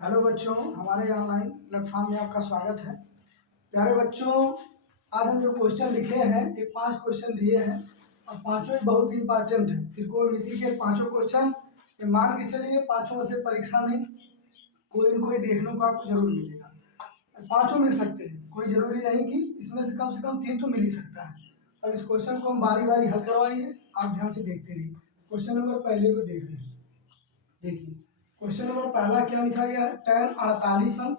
Hello बच्चों, हमारे online platform में आपका स्वागत है। प्यारे बच्चों, आज हम जो क्वेश्चन लिखे हैं ये 5 क्वेश्चन दिए हैं और पांचों ही बहुत इंपॉर्टेंट है। त्रिकोणमिति के पांचों क्वेश्चन ये मान के चलिए पांचों में से परीक्षा में कोई न कोई देखने को आपको जरूर मिलेगा। पांचों मिल सकते हैं, कोई जरूरी नहीं कि इसमें से कम 3 तो मिल ही सकता है। अब इस क्वेश्चन को हम बारी बारी हल करवाएंगे, आप ध्यान से देखते रहिए। क्वेश्चन नंबर पहले को देख रहे हैं। देखिए क्वेश्चन नंबर पहला क्या लिखा गया है, tan 48 अंश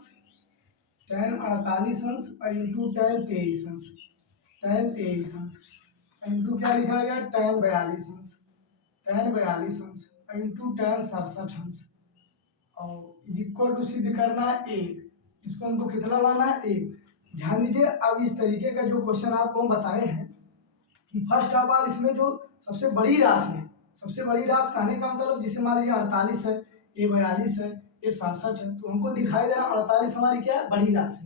इंटू tan 23 अंश, tan 23 अंश इंटू क्या लिखा गया, tan 42 अंश इंटू tan 67 अंश और इक्वल टू सिद्ध करना है 1। इसको हमको कितना लाना है, 1। ध्यान दीजिए, अब इस तरीके का जो क्वेश्चन आपको हम बताए हैं कि फर्स्ट ऑफ ऑल इसमें जो सबसे बड़ी राशि है, सबसे बड़ी राशि कहने का मतलब जिसे मान लीजिए 48 है, ये 42 है, ये 67 है, तो हमको दिखाई दे रहा 48 हमारी क्या है, बड़ी राशि।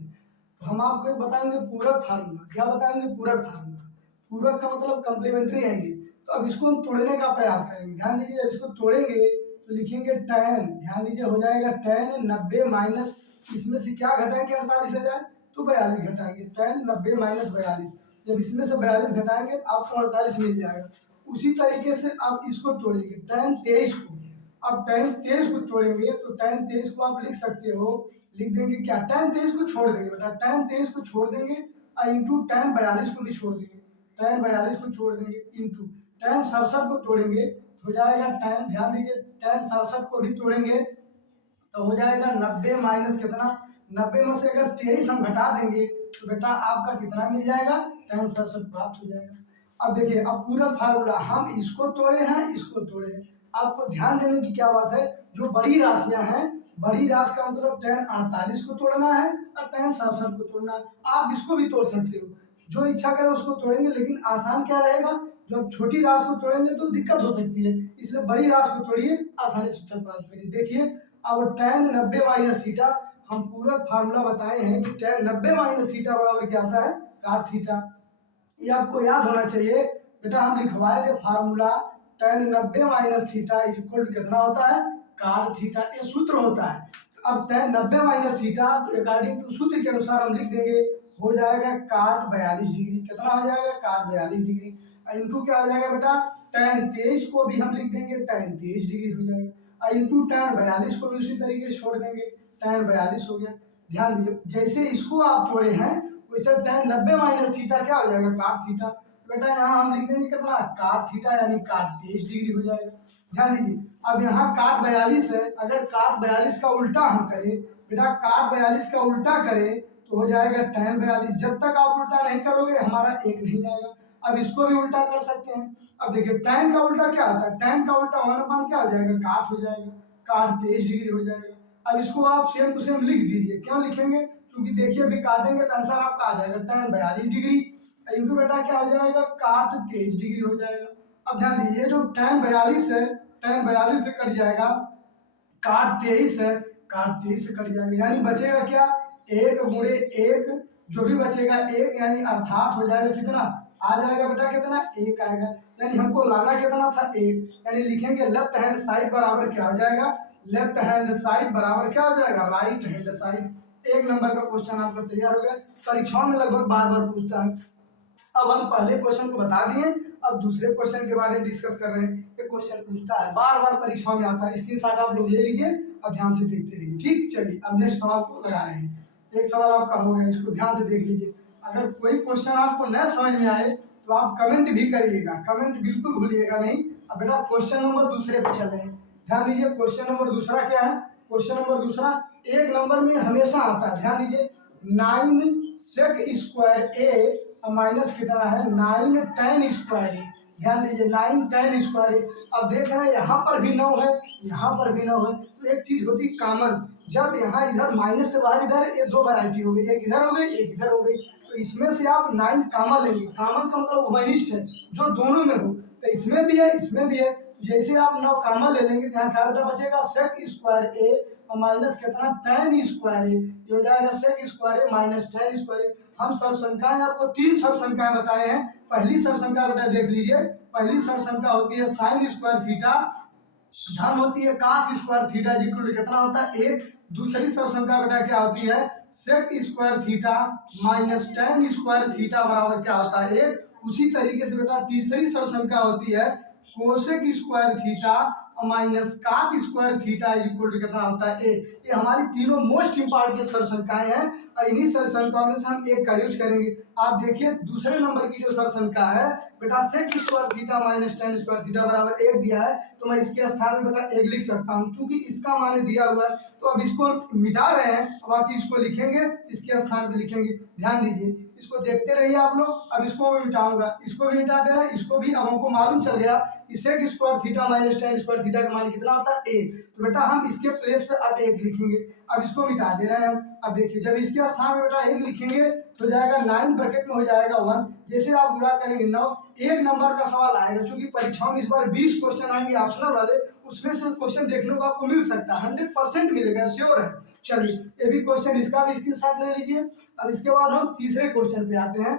तो हम आपको बताएंगे पूरक फार्मूला। क्या बताएंगे, पूरक फार्मूला। पूरक का मतलब कम्प्लीमेंट्री आएंगे। तो अब इसको हम तोड़ने का प्रयास करेंगे। ध्यान दीजिए, जब इसको तोड़ेंगे तो लिखेंगे tan, ध्यान दीजिए हो जाएगा tan 90 माइनस, इसमें से क्या घटाएंगे 48 हजार, तो 42 घटाएंगे। tan 90 माइनस 42, जब इसमें से 42 घटाएंगे तो आपको 48 मिल जाएगा। उसी तरीके से आप इसको तोड़ेंगे tan 23 को। अब tan 23 को तोड़ेंगे तो tan 23 को आप लिख सकते हो, लिख देंगे क्या, tan 23 को छोड़ देंगे बेटा, tan 23 को छोड़ देंगे और इंटू tan 42 को भी छोड़ देंगे, tan 42 को छोड़ देंगे इंटू tan 67 को तोड़ेंगे तो हो जाएगा tan, ध्यान दीजिए tan 67 को भी तोड़ेंगे तो हो जाएगा 90 माइनस कितना, 90 में से अगर 23 हम घटा देंगे तो बेटा आपका कितना मिल जाएगा, tan 67 प्राप्त हो जाएगा। अब देखिए, अब पूरा फार्मूला हम इसको तोड़े हैं, इसको तोड़े हैं। आपको ध्यान देने की क्या बात है, जो बड़ी राशियां हैं, बड़ी राशि का मतलब tan 48 को तोड़ना है और tan 67 को तोड़ना है। आप इसको भी तोड़ सकते हो, जो इच्छा करे उसको तोड़ेंगे, लेकिन आसान क्या रहेगा, जब छोटी राशि को तोड़ेंगे तो दिक्कत हो सकती है, इसलिए बड़ी राशि को तोड़िए, आसानी से उत्तर प्राप्त करिए। देखिए अब tan 90 माइनस थीटा, हम पूरक फार्मूला बताए हैं कि tan 90 माइनस थीटा बराबर क्या आता है, cot थीटा। ये आपको याद होना चाहिए बेटा, हम लिखवाए थे formula tan 90 minus theta is equal to कितना होता है, cot थीटा, ये सूत्र होता है। अब tan 90 माइनस थीटा तो अकॉर्डिंग टू सूत्र के अनुसार हम लिख देंगे, हो जाएगा cot 42 डिग्री। कितना हो जाएगा, cot 42 डिग्री इंटू क्या हो जाएगा बेटा, tan 23 को भी हम लिख देंगे tan 23 डिग्री हो जाएगा, इंटू tan 42 को भी उसी तरीके से छोड़ देंगे, tan 42 हो गया। ध्यान दीजिए, जैसे इसको आप तोड़े हैं वैसे tan 90 माइनस थीटा क्या हो जाएगा, cot थीटा। बेटा यहाँ हम लिख देंगे कितना, cot थीटा यानी cot 23 डिग्री हो जाएगा। ध्यान दीजिए, अब यहाँ cot 42 है, अगर cot 42 का उल्टा हम करें बेटा, cot 42 का उल्टा करें तो हो जाएगा tan 42। जब तक आप उल्टा नहीं करोगे हमारा एक नहीं आएगा। अब इसको भी उल्टा कर सकते हैं। अब देखिए tan का उल्टा क्या आता है, tan का उल्टा 1/, क्या हो जाएगा, cot हो जाएगा, cot 23 डिग्री हो जाएगा। अब इसको आप सेम टू सेम लिख दीजिए। क्यों लिखेंगे, क्योंकि देखिए अभी काटेंगे तो आंसर आपका आ जाएगा tan 42 डिग्री इंटू बेटा क्या हो जाएगा, cot 23 डिग्री हो जाएगा। अब ध्यान दीजिए, जो tan 42 है, tan 42 से कट जाएगा, cot 23 है, cot 23 से कट जाएगा, यानी बचेगा क्या, 1 गुणे 1, जो भी बचेगा 1, यानी अर्थात हो जाएगा कितना, आ जाएगा बेटा कितना, 1 आएगा। यानी हमको लाना कितना था, 1, यानी लिखेंगे लेफ्ट हैंड साइड बराबर क्या हो जाएगा, लेफ्ट हैंड साइड बराबर क्या हो जाएगा, राइट हैंड साइड। 1 नंबर का क्वेश्चन आपका तैयार हो गया। परीक्षाओं में लगभग बार बार पूछता है। अब हम पहले क्वेश्चन को बता दिए, अब दूसरे क्वेश्चन के बारे में डिस्कस कर रहे हैं। ये क्वेश्चन पूछता है, बार बार परीक्षाओं में आता है, स्क्रीनशॉट आप लोग ले लीजिए और ध्यान से देखते रहिए। ठीक, चलिए अब नेक्स्ट सवाल को लगा रहे हैं। एक सवाल आपका हो गया, इसको ध्यान से देख लीजिए। अगर कोई क्वेश्चन आपको न समझ में आए तो आप कमेंट भी करिएगा, कमेंट बिल्कुल भूलिएगा नहीं। अब बेटा क्वेश्चन नंबर दूसरे पे चल रहे हैं। ध्यान दीजिए, क्वेश्चन नंबर दूसरा क्या है, क्वेश्चन नंबर दूसरा 1 नंबर में हमेशा आता है। ध्यान दीजिए, 9 sec स्क्वायर ए माइनस कितना है, 9 tan स्क्वायर ए। ध्यान दीजिए 9 tan स्क्वायर ए। अब देख रहे हैं यहाँ पर भी 9 है, यहाँ पर भी 9 है, तो एक चीज होती है कॉमन, जब यहाँ इधर माइनस से बाहर इधर ये 2 वैरायटी हो गई, एक इधर हो गई एक इधर हो गई, तो इसमें से आप 9 कॉमन लेंगे। कॉमन का मतलब उभयनिष्ठ है, जो दोनों में हो, तो इसमें भी है इसमें भी है। जैसे आप 9 कॉमन ले लेंगे तो यहाँ क्या बेटा बचेगा, sec स्क्वायर ए और माइनस कितना tan स्क्वायर ए, ये हो जाएगा sec स्क्वायर ए माइनस tan स्क्वायर ए। हम सर्व संख्याएं आपको 3 सर्व संख्याएं बताए हैं। पहली सर्व संख्या बेटा देख लीजिए, पहली सर्व संख्या होती है sin स्क्वायर थीटा, धन होती है cos square theta equal to कितना होता है, 1। दूसरी सरसंख्या बेटा क्या होती है, sec square theta minus tan square theta बराबर क्या होता है 1। उसी तरीके से बेटा तीसरी सरसंख्या होती है cosec square theta minus cot square theta equal to कितना होता है 1। ये हमारी तीनों मोस्ट इंपॉर्टेंट सरसंख्याएं हैं और इन्हीं सरसंख्याओं में से हम एक का यूज करेंगे। आप देखिए दूसरे नंबर की जो सरसंख्या है बेटा sec square theta minus tan square theta बराबर 1 दिया है, तो मैं इसके स्थान में बेटा 1 लिख सकता हूँ। क्योंकि इसका मान दिया हुआ है तो अब इसको मिटा रहे हैं, बाकी इसको लिखेंगे, इसके स्थान पे लिखेंगे। ध्यान दीजिए, इसको देखते रहिए आप लोग। अब इसको मैं मिटाऊंगा, इसको भी मिटा दे रहा है, इसको भी। अब हमको मालूम चल गया कि sec square theta minus tan square theta का मान कितना होता है 1। तो बेटा हम इसके प्लेस पे अब 1 लिखेंगे। अब इसको मिटा दे रहे हैं हम। अब देखिए जब इसके स्थान में बेटा 1 लिखेंगे तो जाएगा 9 ब्रैकेट में हो जाएगा 1। जैसे आप गुणा करेंगे 9, एक नंबर का सवाल आएगा। क्योंकि परीक्षाओं में इस बार 20 क्वेश्चन आएंगे ऑप्शनल वाले, उसमें से क्वेश्चन देखने को आपको मिल सकता है, 100% मिलेगा, श्योर है। चलिए ये भी क्वेश्चन, इसका भी स्क्रीनशॉट ले लीजिए। अब इसके बाद हम तीसरे क्वेश्चन पे आते हैं।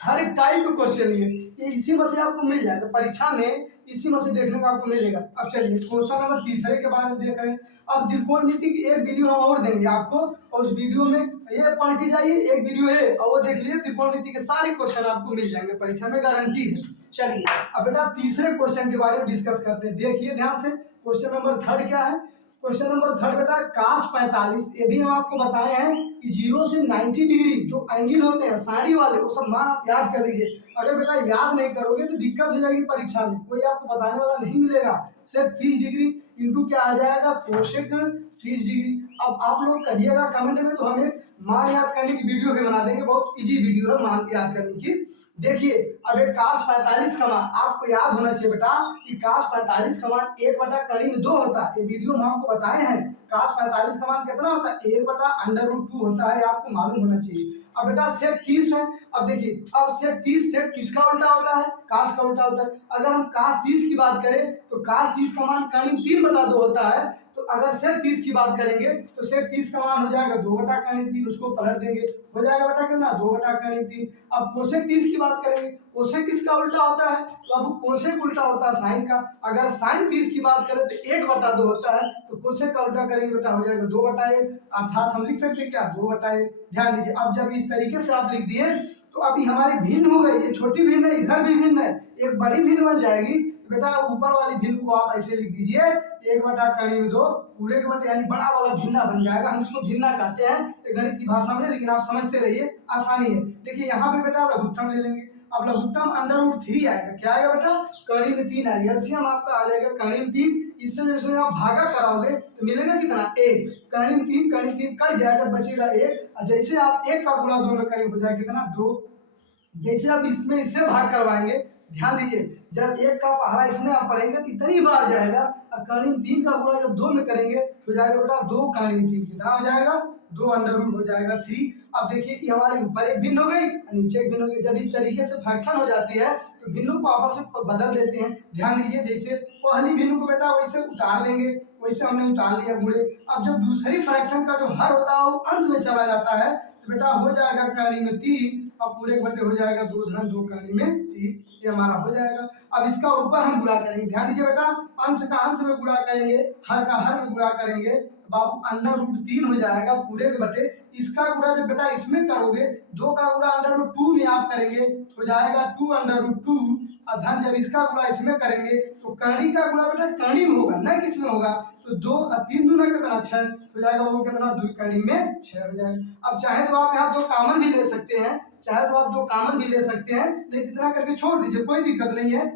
हर एक टाइप का क्वेश्चन ये इसी में से आपको मिल जाएगा परीक्षा में, इसी में से देखने को आपको मिलेगा। अब चलिए क्वेश्चन नंबर तीसरे के बारे में देख रहे हैं। अब त्रिकोण नीति की एक वीडियो हम और देंगे आपको, और उस वीडियो में ये पढ़ के जाइए, एक वीडियो है और वो देख लीजिए, त्रिकोण नीति के सारे क्वेश्चन आपको मिल जाएंगे परीक्षा में, गारंटी है। चलिए अब बेटा तीसरे क्वेश्चन के बारे में डिस्कस करते हैं। देखिए ध्यान से, क्वेश्चन नंबर 3 क्या है। क्वेश्चन नंबर 3 बेटा cos 45, ये भी हम आपको बताए हैं कि 0 से 90 डिग्री जो एंगल होते हैं साड़ी वाले, वो सब मान आप याद कर लीजिए। अगर बेटा याद नहीं करोगे तो दिक्कत हो जाएगी परीक्षा में, कोई आपको बताने वाला नहीं मिलेगा। सिर्फ 30 डिग्री इंटू क्या आ जाएगा कोशेक 30 डिग्री। अब आप लोग कहिएगा कमेंट में, तो हम एक मान याद करने की वीडियो भी बना देंगे, बहुत इजी वीडियो है मान याद करने की। देखिए अब एक cos 45 का मान आपको याद होना चाहिए बेटा कि cos 45 का मान 1/2 होता है। ये वीडियो हम आपको बताए हैं। cos 45 का मान कितना होता है 1/√2 होता है, आपको मालूम होना चाहिए। अब बेटा सेक 30 है। अब देखिए अब सेक 30 सेक किसका उल्टा होता है, cos का उल्टा होता है। अगर हम cos 30 की बात करें तो cos 30 का मान करीब 3/2 होता है। तो अगर सेक 30 की बात करेंगे तो सेक 30 का मान हो जाएगा 2/3, उसको पलट देंगे, हो जाएगा बेटा कितना 2/3। अब कोसेक 30 की बात करेंगे, कोसेक किसका उल्टा होता है, तो अब कोसेक उल्टा होता है साइन का। अगर साइन 30 की बात करें तो 1/2 होता है, तो कोसेक का उल्टा करेंगे बेटा हो जाएगा 2/1, अर्थात हम लिख सकते हैं क्या 2/1। ध्यान दीजिए, अब जब इस तरीके से आप लिख दिए तो अभी हमारी भिन्न हो गई, ये छोटी भिन्न है, इधर भी भिन्न है, एक बड़ी भिन्न बन जाएगी। बेटा ऊपर वाली भिन्न को आप ऐसे लिख दीजिए 1/2 पूरे के बटे, यानी बड़ा वाला भिन्ना बन जाएगा। हम इसको भिन्ना कहते हैं गणित की भाषा में, लेकिन आप समझते रहिए, आसानी है। देखिए यहाँ पे बेटा लघुत्तम ले लेंगे। अब लघुत्तम √3 आएगा, क्या आएगा बेटा करीब 3 आएगा। एलसीएम आपका आ जाएगा करीब 3। इससे जैसे आप भागा कराओगे तो मिलेगा कितना 1, करीब 3 कट जाएगा, बचेगा 1। और जैसे आप 1 का गुणा 2 में करीब हो जाएगा कितना 2। जैसे आप इसमें इससे भाग करवाएंगे, ध्यान दीजिए, जब 1 का पहाड़ा इसमें आप पढ़ेंगे तो इतनी बार जाएगा, और करीब 3 का गुणा जब 2 में करेंगे तो जाएगा बेटा 2 करीब 3 कितना हो जाएगा 2 हो जाएगा 3। अब देखिए ये हमारे ऊपर एक भिन्न हो गई, नीचे एक भिन्न हो गई। जब इस तरीके से फ्रैक्शन हो जाती है तो भिन्नों को आपस में बदल देते हैं। ध्यान दीजिए, जैसे पहली भिन्न को बेटा वैसे उतार लेंगे, वैसे हमने उतार लिया मुड़े। अब जब दूसरी फ्रैक्शन का जो हर होता है वो अंश में चला जाता है तो बेटा हो जाएगा करीब 3, अब पूरे बटे हो जाएगा 2 करीब 3, ये हमारा हो जाएगा। अब इसका ऊपर हम गुणा करेंगे, ध्यान दीजिए बेटा, अंश का अंश में गुणा करेंगे, हर का हर में गुणा करेंगे, बाबू √3 हो जाएगा पूरे के बटे। इसका गुणा जब बेटा इसमें करोगे, 2 का गुणा √2 में आप करेंगे तो जाएगा 2 √2। और धन जब इसका गुणा इसमें करेंगे तो कड़ी का गुणा बेटा कड़ी में होगा, न किसमें होगा, तो 2 और 3 दूना कितना 6 हो जाएगा, वो कितना 2 कड़ी में 6 हो जाएगा। अब चाहे तो आप यहाँ 2 कॉमन भी ले सकते हैं, चाहे तो आप 2 कॉमन भी ले सकते हैं, लेकिन इतना करके छोड़ दीजिए, कोई दिक्कत नहीं है।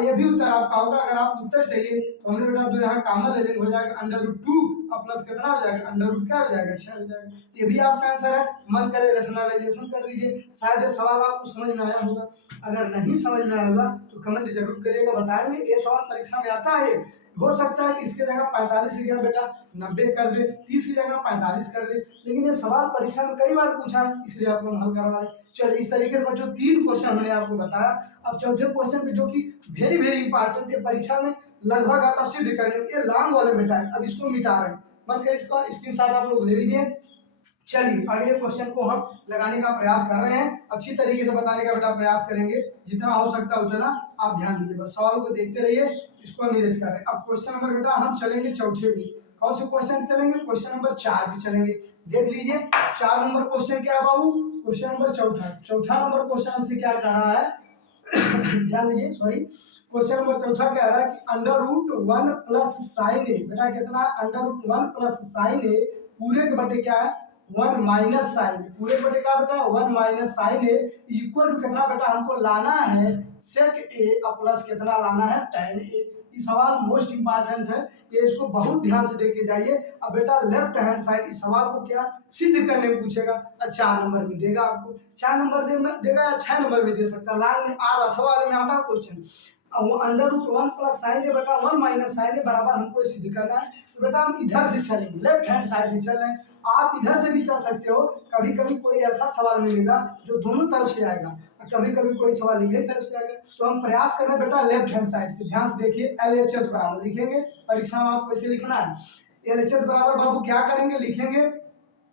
ये भी उत्तर आपका होगा। अगर आप उत्तर चाहिए तो हमने बेटा 2 यहाँ कॉमन ले लेंगे, हो जाएगा √2 और प्लस कितना हो जाएगा √2 क्या हो जाएगा 6 हो जाएगा। ये भी आपका आंसर है। मन करे रैशनलाइजेशन कर लीजिए। शायद ये सवाल आपको समझ में आया होगा, अगर नहीं समझ में आया होगा तो कमेंट जरूर करिएगा, बताएंगे। ये सवाल परीक्षा में आता है, हो सकता है कि इसके जगह 45 की जगह बेटा 90 कर दे, 30 की जगह 45 कर दे, लेकिन ये सवाल परीक्षा में कई बार पूछा है, इसलिए आपको हम हल करवा रहे हैं। चलिए इस तरीके से बच्चों 3 क्वेश्चन हमने आपको बताया। अब चौथे क्वेश्चन पे जो कि वेरी इंपॉर्टेंट है, परीक्षा में लगभग आता सिद्ध करने, ये लॉन्ग वाले बेटा है। अब इसको मिटा रहे हैं, मतलब इसका स्क्रीनशॉट आप लोग ले लीजिए। चलिए अगले क्वेश्चन को हम लगाने का प्रयास कर रहे हैं, अच्छी तरीके से बताने का बेटा प्रयास करेंगे, जितना हो सकता है उतना आप ध्यान दीजिए। बस सवालों को देखते रहिए, इसको हम नीरज कर रहे हैं। अब क्वेश्चन नंबर बेटा हम चलेंगे चौथे में। कौन से क्वेश्चन चलेंगे? क्वेश्चन नंबर 4 भी चलेंगे। देख लीजिए 4 नंबर क्वेश्चन क्या है बाबू? क्वेश्चन नंबर चौथा नंबर क्वेश्चन हमसे क्या कह रहा है? ध्यान दीजिए, सॉरी, क्वेश्चन नंबर चौथा क्या रहा है कि अंडर रूट 1 प्लस साइन ए, बेटा कितना? अंडर रूट 1 प्लस साइन ए पूरे के बटे क्या है? 1 माइनस साइन ए, पूरे के बटे क्या बेटा? 1 minus sine A equal to कितना बेटा? हमको लाना है सेक ए और प्लस कितना लाना है? tan ए। ये सवाल मोस्ट इंपॉर्टेंट है, ये इसको बहुत ध्यान से देख के जाइए। अब बेटा लेफ्ट हैंड साइड इस सवाल को क्या सिद्ध करने में पूछेगा, 4 नंबर में देगा आपको, 4 नंबर देगा या 6 नंबर में दे सकता है। लाइन में आर अथवा वाले में आता है क्वेश्चन। अब वो अंडर रूट 1 प्लस साइन ए बेटा 1 माइनस साइन ए बराबर हमको सिद्ध करना है। तो बेटा हम इधर से चलेंगे, लेफ्ट हैंड साइड से चल रहे हैं, आप इधर से भी चल सकते हो। कभी कभी कोई ऐसा सवाल मिलेगा जो दोनों तरफ से आएगा, कभी कभी कोई सवाल एक ही तरफ से आएगा। तो हम प्रयास कर रहे हैं बेटा लेफ्ट हैंड साइड से। ध्यान से देखिए, LHS बराबर लिखेंगे, परीक्षा में आपको इसे लिखना है। LHS बराबर बाबू क्या करेंगे? लिखेंगे,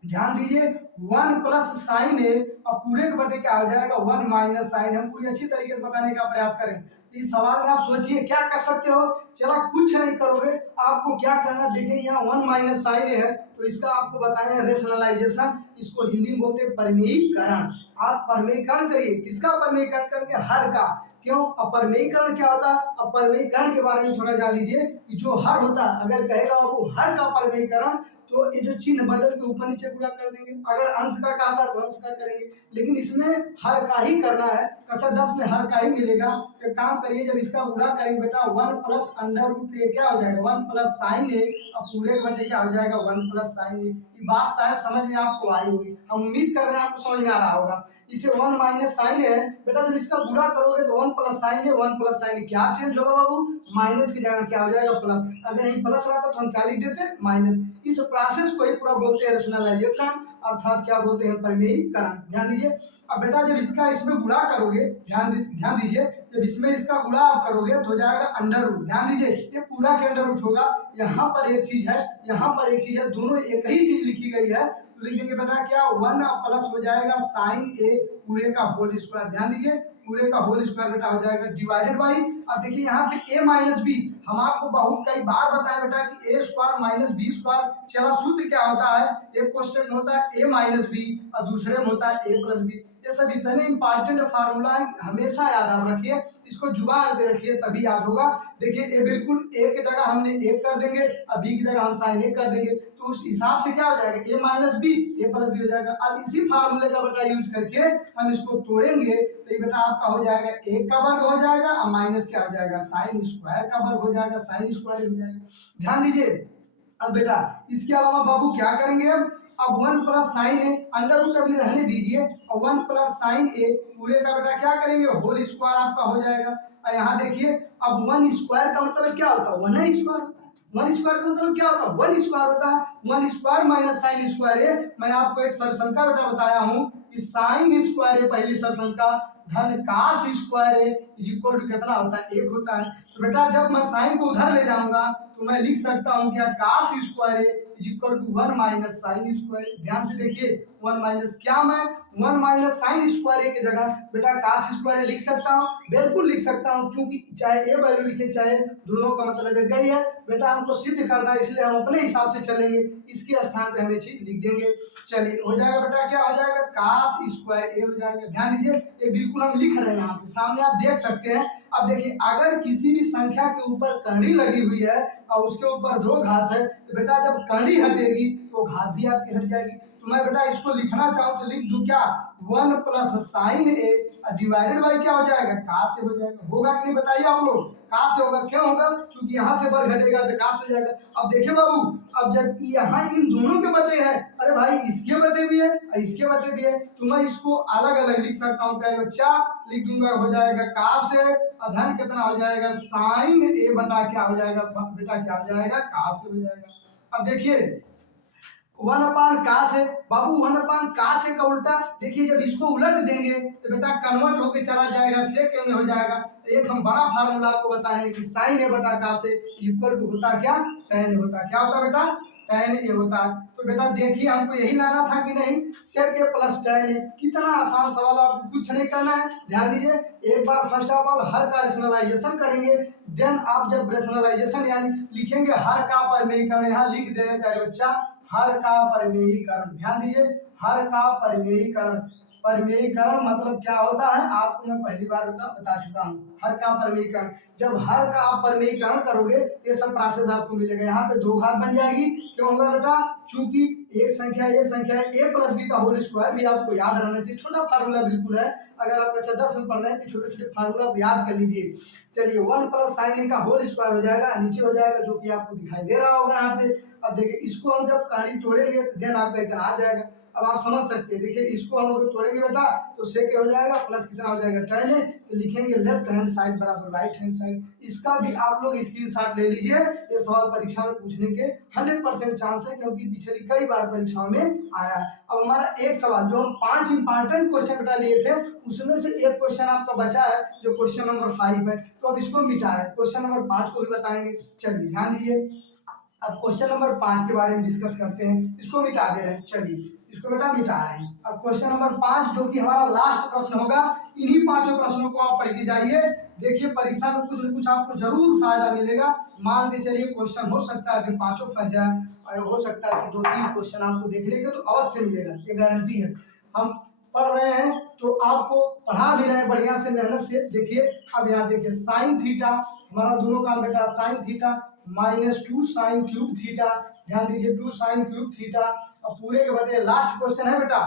ध्यान दीजिए 1 प्लस साइन ए और पूरे के बटे क्या हो जाएगा? 1 माइनस साइन। हम पूरी अच्छी तरीके से बताने का प्रयास करें। इस सवाल में आप सोचिए क्या कर सकते हो। चला कुछ नहीं करोगे, आपको क्या करना, देखिए यहाँ 1 माइनस साइन ए है तो इसका आपको बताया रेशनलाइजेशन, इसको हिंदी में बोलते हैं परमेयीकरण। आप परमेयीकरण करिए, किसका परमेयीकरण करके? हर का। क्यों? अपरमेयीकरण क्या होता है? अपरमेयीकरण के बारे में थोड़ा जान लीजिए कि जो हर होता है, अगर कहेगा वो हर का परमेयीकरण तो ये जो चिन्ह बदल के ऊपर नीचे गुणा कर देंगे। अगर अंश का आता है तो अंश का करेंगे, लेकिन इसमें हर का ही करना है। कक्षा 10 में हर का ही मिलेगा। एक काम करिए, जब इसका गुणा करेंगे बेटा 1 प्लस अंडर रूट ए क्या हो जाएगा? 1 प्लस साइन ए और पूरे बटे क्या हो जाएगा? 1 प्लस साइन ए। ये बात शायद समझ में आपको आई होगी, हम उम्मीद कर रहे हैं आपको समझ में आ रहा होगा। इसे 1 माइनस साइन है बेटा, जब इसका गुणा करोगे तो 1 प्लस साइन है, 1 प्लस साइन क्या चेंज होगा बाबू? माइनस की जगह क्या हो जाएगा? प्लस। अगर यही प्लस रहता तो हम क्या लिख देते? माइनस। इस प्रोसेस को ही पूरा बोलते हैं रेशनलाइजेशन, अर्थात क्या बोलते हैं? परमेयीकरण। ध्यान दीजिए, अब बेटा जब इसका इसमें गुणा करोगे, ध्यान दीजिए, जब इसमें इसका गुणा आप करोगे तो हो जाएगा अंडर रूट। ध्यान दीजिए, ये पूरा के अंडर रूट होगा। यहाँ पर एक चीज है, यहाँ पर एक चीज है, दोनों एक ही चीज लिखी गई है। तो लिख देंगे बेटा क्या? 1 प्लस हो जाएगा साइन ए पूरे का होल स्क्वायर। ध्यान दीजिए, पूरे का होल स्क्वायर बेटा हो जाएगा डिवाइडेड बाई, अब देखिए यहाँ पे a माइनस बी, हम आपको बहुत कई बार बताए बेटा कि a square minus B square. चला सूत्र क्या होता है? एक क्वेश्चन होता है a माइनस बी और दूसरे में होता है a प्लस बी। ये सब इतने इंपॉर्टेंट फार्मूला है, हमेशा याद आप रखिए, इसको जुबान पे रखिए तभी याद होगा। देखिए ए बिल्कुल ए की जगह हमने एक कर देंगे और बी की जगह हम साइन एक कर देंगे, तो उस हिसाब से क्या हो जाएगा? ए माइनस बी ए प्लस बी हो जाएगा। अब इसी फार्मूले का बेटा यूज करके हम इसको तोड़ेंगे तो ये बेटा आपका हो जाएगा एक का वर्ग हो जाएगा और माइनस क्या हो जाएगा? साइन स्क्वायर का वर्ग हो जाएगा, साइन स्क्वायर हो जाएगा। ध्यान दीजिए, अब बेटा इसके अलावा बाबू क्या करेंगे? अब 1 plus sign A under root अभी रहने दीजिए, और 1 प्लस साइन ए पूरे का बेटा क्या करेंगे? होल स्क्वायर आपका हो जाएगा। और यहाँ देखिए, अब 1 स्क्वायर का मतलब क्या होता है? 1 स्क्वायर होता है। 1 स्क्वायर का मतलब क्या होता है? 1 स्क्वायर होता है। 1 स्क्वायर माइनस साइन स्क्वायर है। मैं आपको एक सरसंख्या बेटा बताया हूँ कि साइन स्क्वायर है पहली सरसंख्या, धन कास स्क्वायर है इज इक्वल टू कितना होता है? 1 होता है। तो बेटा जब मैं साइन को उधर ले जाऊंगा तो मैं लिख सकता हूँ क्या? कास स्क्वायर है is equal to 1 minus sine square. ध्यान से देखिए, 1 माइनस क्या, मैं 1 माइनस साइन स्क्वायर की जगह बेटा कास स्क्वायर लिख सकता हूँ, बिल्कुल लिख सकता हूँ, क्योंकि चाहे ए वैल्यू लिखे चाहे दोनों का मतलब एक ही है। बेटा हमको सिद्ध करना है, इसलिए हम अपने हिसाब से चलेंगे, इसके स्थान पे हम ये चीज लिख देंगे। चलिए हो जाएगा बेटा, क्या हो जाएगा? कास स्क्वायर ए हो जाएगा। ध्यान दीजिए, ये बिल्कुल हम लिख रहे हैं, यहाँ पे सामने आप देख सकते हैं। अब देखिए, अगर किसी भी संख्या के ऊपर कड़ी लगी हुई है और उसके ऊपर 2 घात है तो बेटा जब कड़ी हटेगी तो घात भी आपकी हट जाएगी। तो मैं बेटा इसको लिखना चाहूँ तो लिख दूं क्या? 1 plus sign A divided by क्या हो जाएगा? कास से हो जाएगा। होगा कि नहीं बताइए आप लोग? कास से होगा। क्यों होगा? क्योंकि यहाँ से वर्ग घटेगा तो कास हो जाएगा। अब देखिए बाबू, अब जब यहाँ इन दोनों के बटे हैं, अरे भाई इसके बटे भी है और इसके बटे भी है, तो मैं इसको अलग अलग लिख सकता हूँ। पहले बच्चा लिख दूंगा, हो जाएगा कास है और धन कितना हो जाएगा? साइन ए बटा क्या हो जाएगा? बेटा क्या हो जाएगा? कास हो जाएगा। अब देखिए 1 अपान कास है बाबू, 1 अपान कास है का उल्टा देखिए, जब इसको उलट देंगे तो बेटा कन्वर्ट होके चला जाएगा, सेक में हो जाएगा। एक हम बड़ा फार्मूला आपको बताएं कि साइन ए बटा कास है इक्वल टू होता क्या? tan होता। क्या होता बेटा? tan a होता है। तो बेटा देखिए हमको यही लाना था कि नहीं, sec a plus tan a। कितना आसान सवाल, आपको कुछ नहीं करना है। ध्यान दीजिए, एक बार फर्स्ट ऑफ ऑल हर का रेशनलाइजेशन करेंगे, देन आप जब रेशनलाइजेशन यानी लिखेंगे हर का परिमेयीकरण, यहाँ लिख दे रहे हैं प्यारे बच्चा हर का परिमेयीकरण। ध्यान दीजिए, हर का परिमेयीकरण, परिमेयीकरण मतलब क्या होता है आपको मैं पहली बार बता चुका हूँ। हर का परिमेयीकरण, जब हर का आप परिमेयीकरण करोगे ये सब प्रोसेस आपको मिलेगा। यहाँ पे दो घात बन जाएगी, क्यों होगा बेटा, चूंकि एक संख्या ये संख्या है, a प्लस बी का होल स्क्वायर भी आपको याद रहना चाहिए। छोटा फार्मूला बिल्कुल है, अगर आप कक्षा 10 में पढ़ रहे हैं तो छोटे छोटे फार्मूला आप याद कर लीजिए। चलिए 1 प्लस साइन ए का होल स्क्वायर हो जाएगा, नीचे हो जाएगा जो कि आपको दिखाई दे रहा होगा यहाँ पे। अब देखिए इसको हम जब कहानी तोड़ेंगे तो देन आपका इतना आ जाएगा। अब आप समझ सकते हैं, देखिए इसको हम लोग तोड़ेंगे बेटा तो sec हो जाएगा प्लस कितना हो जाएगा tan a, तो लिखेंगे लेफ्ट हैंड साइड बराबर राइट हैंड साइड। इसका भी आप लोग स्क्रीनशॉट ले लीजिए, ये सवाल परीक्षा में पूछने के 100% चांस है, क्योंकि पिछली कई बार परीक्षाओं में आया है। अब हमारा एक सवाल जो हम 5 इंपॉर्टेंट क्वेश्चन बेटा लिए थे उसमें से एक क्वेश्चन आपका बचा है जो क्वेश्चन नंबर 5 है, तो अब इसको मिटा रहे हैं, क्वेश्चन नंबर 5 को भी बताएंगे। चलिए ध्यान दीजिए, अब क्वेश्चन नंबर 5 के बारे में डिस्कस करते हैं। इसको मिटा दे रहे हैं, चलिए इसको बेटा मिटा रहे हैं। अब क्वेश्चन नंबर 5 जो कि हमारा लास्ट प्रश्न होगा, इन्हीं पांचों प्रश्नों को आप पढ़ के जाइए। देखिए परीक्षा में कुछ न कुछ आपको जरूर फायदा मिलेगा। मान के चलिए क्वेश्चन हो सकता है कि पांचों फंस जाए, और हो सकता है कि 2-3 क्वेश्चन आपको देखने के तो अवश्य मिलेगा, ये गारंटी है। हम पढ़ रहे हैं तो आपको पढ़ा भी रहे हैं बढ़िया से मेहनत से। देखिए अब यहाँ देखिए साइन थीटा, हमारा दोनों का बेटा sine theta -2 sine cube theta. ध्यान दीजिए 2 साइन क्यूब थीटा, अब पूरे के बटे लास्ट क्वेश्चन है बेटा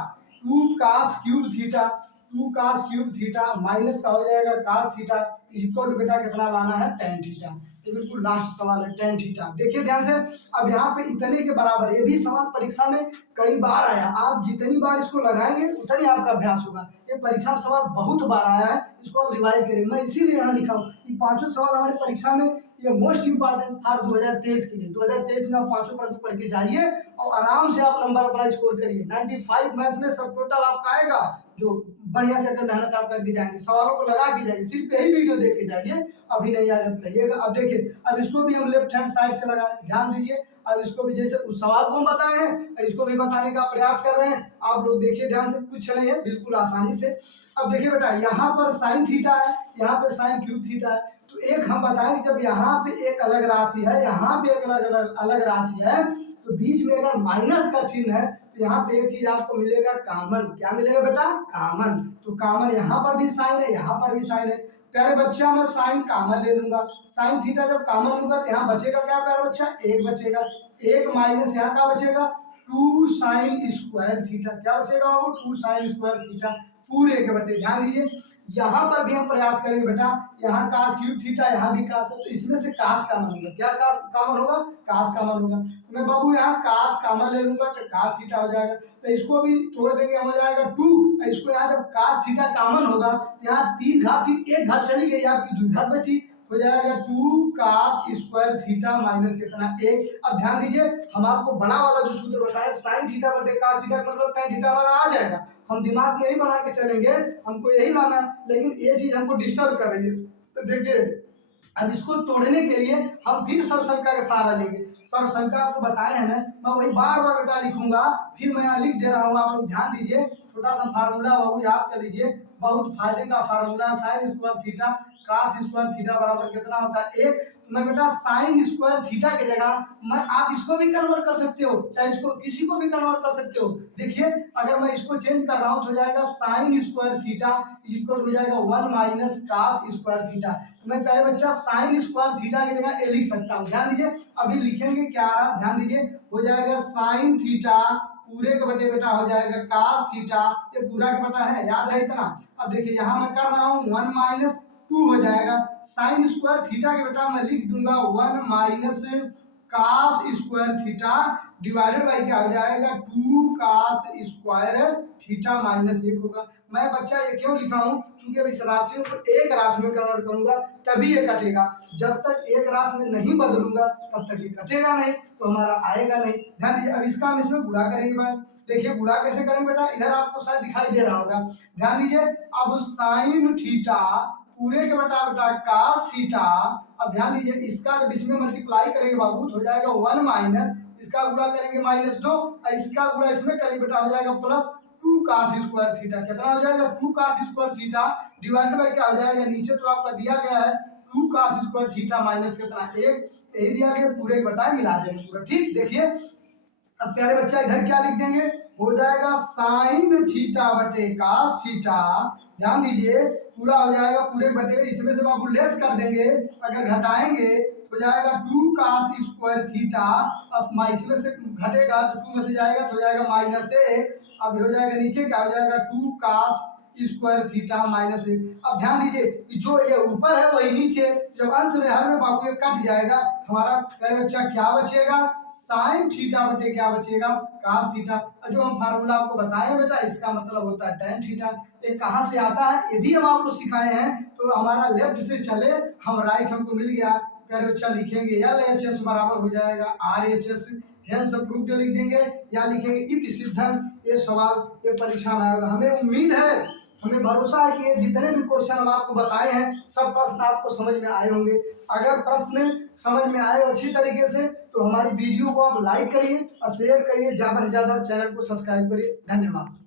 2 cos cube theta, 2 cos cube theta minus का हो जाएगा cos थीटा इक्वल टू बेटा कितना लाना है tan थीटा। ये बिल्कुल लास्ट सवाल है tan थीटा। देखिए ध्यान से, अब यहाँ पे इतने के बराबर, ये भी सवाल परीक्षा में कई बार आया, आप जितनी बार इसको लगाएंगे उतनी आपका अभ्यास होगा। ये परीक्षा में सवाल बहुत बार आया है, इसको आप रिवाइज करें। मैं इसीलिए यहाँ लिखा हूँ कि पांचों सवाल हमारी परीक्षा में ये मोस्ट इंपॉर्टेंट था 2023 के लिए। 2023 में आप पांचों प्रश्न पढ़ के जाइए और आराम से आप नंबर अपना स्कोर करिए। 95 मैथ में सब टोटल आपका आएगा, जो बढ़िया से अगर मेहनत आप करके जाएंगे, सवालों को लगा के जाइए, सिर्फ यही वीडियो देख के जाइए, अभी नहीं आया कहिएगा। अब देखिए अब इसको भी हम लेफ्ट हैंड साइड से लगा, ध्यान दीजिए। अब इसको भी जैसे उस सवाल को हम बताए हैं इसको भी बताने का प्रयास कर रहे हैं, आप लोग देखिए ध्यान से, कुछ नहीं है, बिल्कुल आसानी से। अब देखिए बेटा यहाँ पर साइन थीटा है, यहाँ पे साइन क्यूब थीटा है, तो एक हम बताएं कि जब यहाँ पे एक अलग राशि है, यहाँ पे एक अलग राशि है, तो बीच में अगर माइनस का चिन्ह है तो यहाँ पे एक चीज आपको मिलेगा कॉमन। क्या मिलेगा बेटा, कॉमन। तो कॉमन यहाँ पर भी साइन है, यहाँ पर भी साइन है। प्यारे बच्चा मैं साइन कॉमन ले लूंगा, साइन थीटा जब कॉमन लूंगा तो यहाँ बचेगा क्या प्यारे बच्चा, एक बचेगा, एक माइनस यहाँ का बचेगा 2 साइन स्क्वायर थीटा। क्या बचेगा बाबू, 2 साइन स्क्वायर थीटा पूरे के बटे। ध्यान दीजिए यहाँ पर भी हम प्रयास करेंगे बेटा, यहाँ कास क्यूब थीटा, यहाँ भी कास है, तो इसमें से कास कॉमन होगा। क्या कास कॉमन होगा, कास कॉमन होगा। तो मैं बाबू यहाँ कास कॉमन ले लूंगा तो कास थीटा हो जाएगा, तो इसको भी तोड़ देंगे, हो जाएगा 2। इसको यहाँ जब कास थीटा कॉमन होगा, यहाँ 3 घात थी, एक घात चली गई, आपकी 2 घात बची, हो जाएगा 2 cos स्क्वायर थीटा माइनस कितना 1। अब ध्यान दीजिए हम आपको बड़ा वाला जो सूत्र बताया साइन थीटा बटे cos थीटा मतलब tan थीटा वाला आ जाएगा, हम दिमाग में ही बना के चलेंगे, हमको यही लाना है, लेकिन ये चीज हमको डिस्टर्ब कर रही है। तो देखिए अब इसको तोड़ने के लिए हम फिर सरसंख्या का सहारा लेंगे। सरसंख्या आपको बताए हैं ना, मैं वही बार बार बेटा लिखूंगा, फिर मैं यहाँ लिख दे रहा हूँ, आप लोग ध्यान दीजिए। छोटा सा फार्मूला बाबू याद कर लीजिए, बहुत फायदे का formula, sine square theta cos square theta बराबर कितना होता है 1। तो मैं बेटा साइन स्क्वायर थीटा की जगह मैं, आप इसको भी कन्वर्ट कर सकते हो, चाहे इसको किसी को भी कन्वर्ट कर सकते हो। देखिए अगर मैं इसको चेंज कर रहा हूँ तो हो जाएगा साइन स्क्वायर थीटा इक्वल हो जाएगा 1 माइनस कास स्क्वायर थीटा। तो मैं पहले बच्चा साइन स्क्वायर थीटा की जगह ए लिख सकता हूँ। ध्यान दीजिए अभी लिखेंगे क्या आ रहा, ध्यान दीजिए, हो जाएगा साइन थीटा पूरे के बटे बेटा हो जाएगा कास थीटा, ये पूरा के बटा है, याद रहे इतना। अब देखिए यहाँ मैं कर रहा हूँ 1 माइनस 2 हो जाएगा, साइन स्क्वायर थीटा के बेटा मैं लिख दूंगा 1 minus cos square theta divided by क्या हो जाएगा 2 कास स्क्वायर थीटा माइनस 1 होगा। मैं बच्चा ये क्यों लिखा हूँ, क्योंकि अब इस राशियों को एक राशि में कन्वर्ट करूंगा तभी ये कटेगा, जब तक एक राशि में नहीं बदलूंगा तब तक ये कटेगा नहीं, तो हमारा आएगा नहीं। ध्यान दीजिए अब इसका हम इसमें गुणा करेंगे भाई, देखिए गुणा कैसे करेंगे बेटा, इधर आपको शायद दिखाई दे रहा होगा। ध्यान दीजिए अब साइन थीटा पूरे के बटा बेटा कास थीटा, अब ध्यान दीजिए इसका जब इसमें मल्टीप्लाई करेंगे बाबू तो हो जाएगा 1 माइनस इसका गुणा करेंगे -2 और इसका गुणा इसमें करेंगे बेटा हो जाएगा +2 cos स्क्वायर थीटा। कितना हो जाएगा 2 cos square theta divided by क्या हो जाएगा, नीचे तो आपका दिया गया है 2 cos स्क्वायर थीटा माइनस कितना 1, यही दिया गया, पूरे बटा मिला देंगे पूरा। ठीक, देखिए अब प्यारे बच्चा इधर क्या लिख देंगे, हो जाएगा साइन थीटा बटे cos थीटा। ध्यान दीजिए पूरा हो जाएगा पूरे बटे, इसमें से बाबू लेस कर देंगे, अगर घटाएंगे तो जाएगा 2 cos स्क्वायर थीटा। अब इसमें से घटेगा तो 2 में से जाएगा तो हो जाएगा -1। अब हो जाएगा नीचे क्या हो जाएगा 2 cos स्क्वायर थीटा -1। अब ध्यान दीजिए कि जो ये ऊपर है वही नीचे, जब अंश में हर में बाबू ये कट जाएगा, हमारा प्यारे बच्चा क्या बचेगा, साइन थीटा बटे क्या बचेगा, cos थीटा। और जो हम फार्मूला आपको बताए बेटा इसका मतलब होता है tan थीटा। ये कहाँ से आता है ये भी हम आपको सिखाए हैं। तो हमारा लेफ्ट से चले हम राइट हमको मिल गया, प्यारे बच्चा लिखेंगे LHS बराबर हो जाएगा RHS, हेंस प्रूव्ड लिख देंगे या लिखेंगे इति सिद्धम। ये सवाल ये परीक्षा में आएगा। हमें उम्मीद है, हमें भरोसा है कि ये जितने भी क्वेश्चन हम आपको बताए हैं सब प्रश्न आपको समझ में आए होंगे। अगर प्रश्न समझ में आए अच्छी तरीके से तो हमारी वीडियो को आप लाइक करिए और शेयर करिए, ज़्यादा से ज़्यादा चैनल को सब्सक्राइब करिए। धन्यवाद।